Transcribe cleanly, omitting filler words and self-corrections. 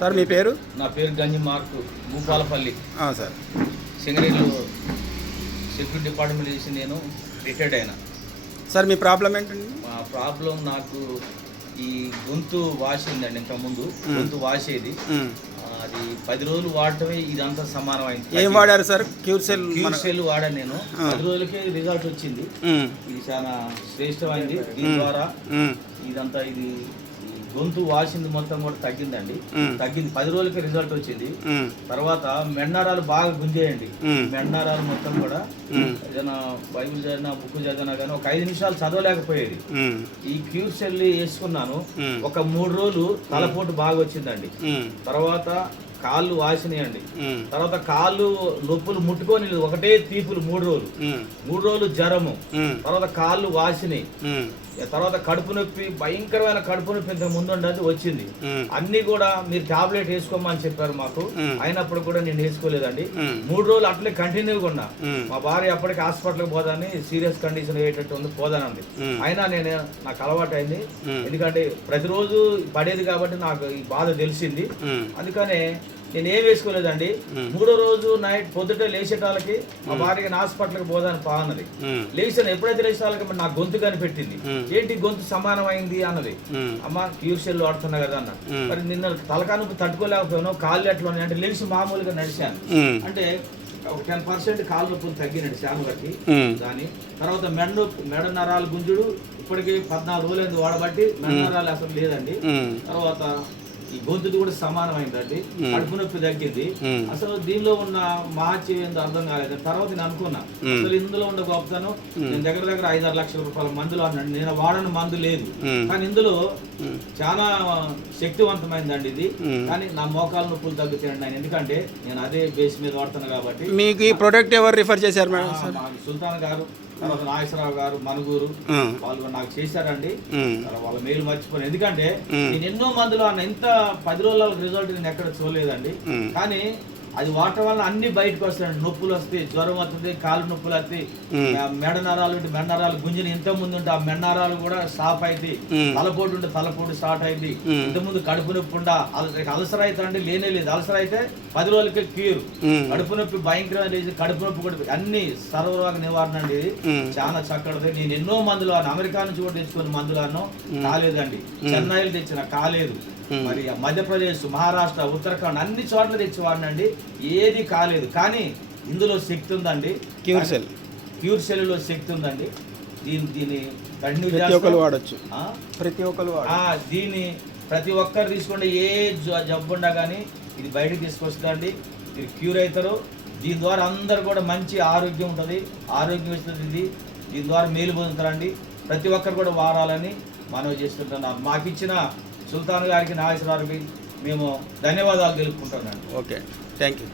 Sir మీ పేరు? నా పేరు గంజి మార్కు, భూపాలపల్లి. సార్ సింగరేణిలో సెక్యూరిటీ డిపార్ట్మెంట్ చేసి నేను రిటైర్డ్ అయినా. సార్ మీ ప్రాబ్లం ఏంటండి? మా ప్రాబ్లం నాకు ఈ గొంతు వాసిందండి. ఇంతకుముందు గొంతు వాసేది, అది 10 రోజులు వాడటమే ఇదంతా సమానం అయింది. ఏం వాడారు సార్? క్యూర్సెల్ వాడాను నేను. 10 రోజులకే రిజల్ట్ వచ్చింది. ఇది చాలా శ్రేష్టమైంది. దీని ద్వారా ఇదంతా ఇది గొంతు వాసింది మొత్తం కూడా తగ్గిందండి. తగ్గింది, 10 రోజులకే రిజల్ట్ వచ్చింది. తర్వాత మెండనరాలు బాగా గుంజేయండి. మెండనరాలు మొత్తం కూడా ఏదైనా బైబిల్ చదివినా, బుక్ చదివినా కానీ ఒక 5 నిమిషాలు చదవలేకపోయేది. ఈ క్యూర్ సెల్ వేసుకున్నాను. ఒక 3 రోజులు తలపోటు బాగా వచ్చిందండి. తర్వాత కాళ్ళు వాసినాయండి. తర్వాత కాళ్ళు నొప్పులు ముట్టుకొని ఒకటే తీపులు 3 రోజులు జ్వరము. తర్వాత కాళ్ళు వాసినాయి. తర్వాత కడుపు నొప్పి, భయంకరమైన కడుపు నొప్పి ఇంత ముందు ఉండదు వచ్చింది. అన్ని కూడా మీరు టాబ్లెట్ వేసుకోమని చెప్పారు మాకు. అయినప్పుడు కూడా నేను వేసుకోలేదండి. 3 రోజులు అట్లే కంటిన్యూగా ఉన్నా. మా భార్య అప్పటికి హాస్పిటల్కి పోదాని, సీరియస్ కండిషన్ అయ్యేటట్టు ఉంది, పోదానంది. అయినా నాకు అలవాటు అయింది. ఎందుకంటే ప్రతిరోజు పడేది కాబట్టి నాకు ఈ బాధ తెలిసింది. అందుకనే నేను ఏం వేసుకోలేదండి. 3వ రోజు నైట్ పొద్దుట లేచేటాలకి మా భార్యకి హాస్పిటల్కి పోదాని బాగున్నది. లేచాను. ఎప్పుడైతే లేచేటాలకి నా గొంతు కనిపెట్టింది. ఏంటి గొంతు సమానం అయింది అన్నది. అమ్మ క్యూర్ సెల్ వాడుతున్నా కదా అన్న. మరి నిన్న తలకానుకు తట్టుకోలేకపోయాను. కాళ్ళు ఎట్లా ఉన్నాయి అంటే లేచి మామూలుగా నడిచాను. అంటే 10% కాళ్ళ నొప్పులు తగ్గినండి శామలకి. దాని తర్వాత మెడ నరాలు గుంజుడు ఇప్పటికి 14 రోజులైంది వాడబట్టి మెడ నరాలు అసలు లేదండి. తర్వాత ఈ గొంతుది కూడా సమానమైందండి. కడుపు నొప్పి తగ్గింది. అసలు దీనిలో ఉన్న మహత్యం ఏందో అర్థం కాలేదు. తర్వాత నేను అనుకున్నా అసలు ఇందులో ఉన్న గొప్పతనం. నేను దగ్గర 5-6 లక్షల రూపాయల మందులు అన్నాడు. నేను వాడని మందు లేదు, కానీ ఇందులో చాలా శక్తివంతమైంది ఇది. కానీ నా మోకాలు నొప్పులు తగ్గుతాయండి నేను, ఎందుకంటే నేను అదే బేస్ మీద వాడుతాను కాబట్టి. మీకు ఈ ప్రోడక్ట్ ఎవరు రిఫర్ చేశారు మేడం? సుల్తాన్ గారు, తర్వాత నాగేశ్వరరావు గారు, మనుగూరు వాళ్ళు నాకు చేశారండి. వాళ్ళ మేలు మర్చిపోయాను. ఎందుకంటే నేను ఎన్నో మందులు అన్న, ఇంత 10 రోజుల రిజల్ట్ నేను ఎక్కడ చూడలేదండి. కానీ అది వాడటం వల్ల అన్ని బయటకు వస్తాయండి. నొప్పులు వస్తాయి, జ్వరం వస్తుంది, కాళ్ళు నొప్పులు వస్తాయి, మెడ నరాలు గుంజిన ఇంత ముందు ఉంటే ఆ మెడ నరాలు కూడా స్టాప్ అయింది. తలపోటు ఉంటే తలపోటు స్టార్ట్ అయింది. ఇంత ముందు కడుపు నొప్పి ఉండ అల్సర్ అయితే అండి లేనే లేదు. అల్సర్ అయితే 10 రోజులకే క్యూర్. కడుపు నొప్పి భయంకరమైన కడుపు నొప్పి కూడా అన్ని సర్వరోగ నివారణ అండి. ఇది చాలా చక్కటిది. నేను ఎన్నో మందులు అమెరికా నుంచి కూడా తెచ్చుకున్న మందులు అన్నో కాలేదండి. చెన్నైలో తెచ్చిన కాలేదు. మరి మధ్యప్రదేశ్, మహారాష్ట్ర, ఉత్తరాఖండ్ అన్ని చోట్ల తెచ్చి వాడినండి, ఏది కాలేదు. కానీ ఇందులో శక్తి ఉందండి. క్యూర్ సెల్లో శక్తి ఉందండి. దీన్ని వాడచ్చు, దీన్ని ప్రతి ఒక్కరు తీసుకోండి. ఏ జబ్బుండా కానీ ఇది బయటకు తీసుకొస్తుందండి. మీరు క్యూర్ అవుతారు. దీని ద్వారా అందరు కూడా మంచి ఆరోగ్యం ఉంటుంది, ఆరోగ్యం ఇస్తుంది. దీని ద్వారా మేలు పొందుతారండి. ప్రతి ఒక్కరు కూడా వాడాలని మనవి చేస్తుంటున్నారు. మాకు ఇచ్చిన సుల్తాన్ గారికి, నాగేశ్వరరావుకి మేము ధన్యవాదాలు తెలుపుకుంటున్నాను. Okay, thank you.